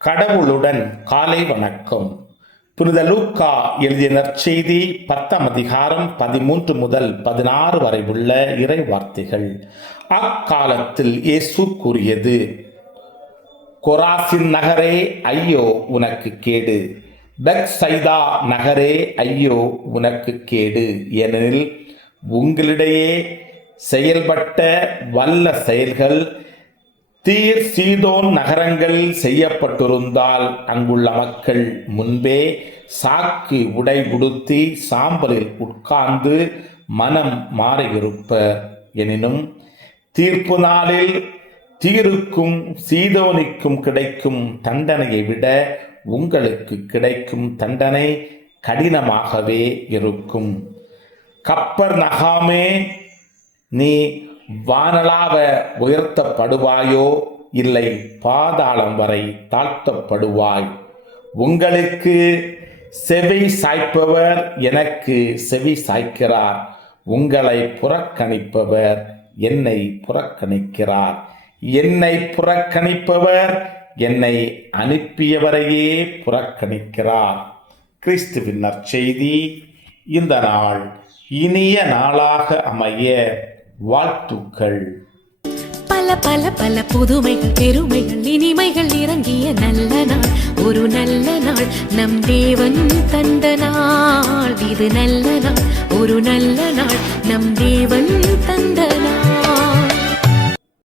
கடவுளுடன் காலை வணக்கம். புனித லூக்கா எழுதிய நற்செய்தி 10 அதிகாரம் 13 முதல் 16 வரை உள்ள இறை வார்த்தைகள். அக்காலத்தில் இயேசு கூறியது: கொராசின் நகரே ஐயோ உனக்கு கேடு, பெத்சைதா நகரே ஐயோ உனக்கு கேடு. ஏனெனில் உங்களிடையே செயல்பட்ட வல்ல செயல்கள் தீர் சீதோன் நகரங்களில் செய்யப்பட்டிருந்தால் அங்குள்ள மக்கள் முன்பே சாக்கு உடை உடுத்தி சாம்பலில் உட்கார்ந்து மனம் மாறியிருப்பர். எனினும் தீர்ப்பு நாளில் தீருக்கும் சீதோனிக்கும் கிடைக்கும் தண்டனையை விட உங்களுக்கு கிடைக்கும் தண்டனை கடினமாகவே இருக்கும். கப்பர்நகாமே, நீ வானளாவ உயர்த்தப்படுவாயோ இல்லை பாதாளம் வரை தாழ்த்தப்படுவாய். உங்களுக்கு செவி சாய்ப்பவர் எனக்கு செவி சாய்க்கிறார், உங்களை புறக்கணிப்பவர் என்னை புறக்கணிக்கிறார், என்னை புறக்கணிப்பவர் என்னை அனுப்பியவரையே புறக்கணிக்கிறார். கிறிஸ்துவின் நற்செய்தி. இந்த நாள் இனிய நாளாக அமைய வாழ்த்துக்கள். பல பல பல புதுமைகள், பெருமைகள், இனிமைகள் இறங்கிய நல்ல நாள், ஒரு நல்ல நாள், நம் தேவன் தந்த நாள். இது நல்ல நாள், ஒரு நல்ல நாள், நம் தேவன் தந்த நாள்.